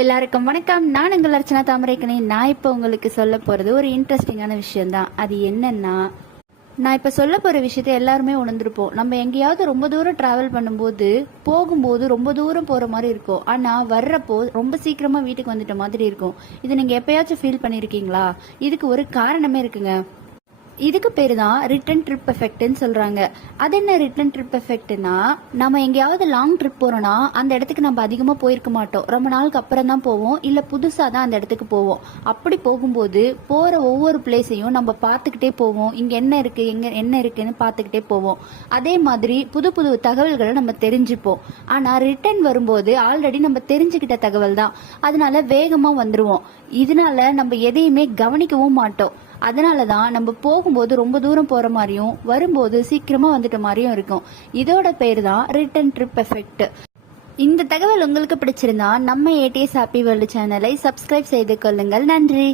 எல்லாருக்கும் வணக்கம். நான் உங்கள் அர்ச்சனா தாமரைக்கணி. நான் இப்போ உங்களுக்கு சொல்ல போகிறது ஒரு இன்ட்ரெஸ்டிங்கான விஷயம்தான். அது என்னன்னா, நான் இப்போ சொல்ல போகிற விஷயத்த எல்லாருமே உணர்ந்துருப்போம். நம்ம எங்கேயாவது ரொம்ப தூரம் ட்ராவல் பண்ணும்போது போகும்போது ரொம்ப தூரம் போகிற மாதிரி இருக்கும். ஆனால் வர்றப்போ ரொம்ப சீக்கிரமாக வீட்டுக்கு வந்துட்ட மாதிரி இருக்கும். இது நீங்கள் எப்பயாச்சும் ஃபீல் பண்ணியிருக்கீங்களா? இதுக்கு ஒரு காரணமே இருக்குங்க. இதுக்கு பேர் தான் ரிட்டன் ட்ரிப் எஃபெக்ட்னு சொல்கிறாங்க. அது என்ன ரிட்டன் ட்ரிப் எஃபெக்ட்னா, நம்ம எங்கேயாவது லாங் ட்ரிப் போகிறோன்னா அந்த இடத்துக்கு நம்ம அதிகமாக போயிருக்க மாட்டோம். ரொம்ப நாளுக்கு அப்புறம் தான் போவோம், இல்லை புதுசாக தான் அந்த இடத்துக்கு போவோம். அப்படி போகும்போது போகிற ஒவ்வொரு பிளேஸையும் நம்ம பார்த்துக்கிட்டே போவோம். இங்கே என்ன இருக்குது, எங்கே என்ன இருக்குன்னு பார்த்துக்கிட்டே போவோம். அதே மாதிரி புது புது தகவல்களை நம்ம தெரிஞ்சுப்போம். ஆனால் ரிட்டன் வரும்போது ஆல்ரெடி நம்ம தெரிஞ்சுக்கிட்ட தகவல் தான், அதனால வேகமாக வந்துடுவோம். இதனால நம்ம எதையுமே கவனிக்கவும் மாட்டோம். அதனால தான் நம்ம போகும்போது ரொம்ப தூரம் போகிற மாதிரியும் வரும்போது சீக்கிரமாக வந்துட்ட மாதிரியும் இருக்கும். இதோட பேர் தான் ரிட்டன் ட்ரிப் எஃபெக்ட். இந்த தகவல் உங்களுக்கு பிடிச்சிருந்தா நம்ம ஏடிஎஸ் ஹாப்பி வேர்ல்டு சேனலை சப்ஸ்கிரைப் செய்து கொள்ளுங்கள். நன்றி.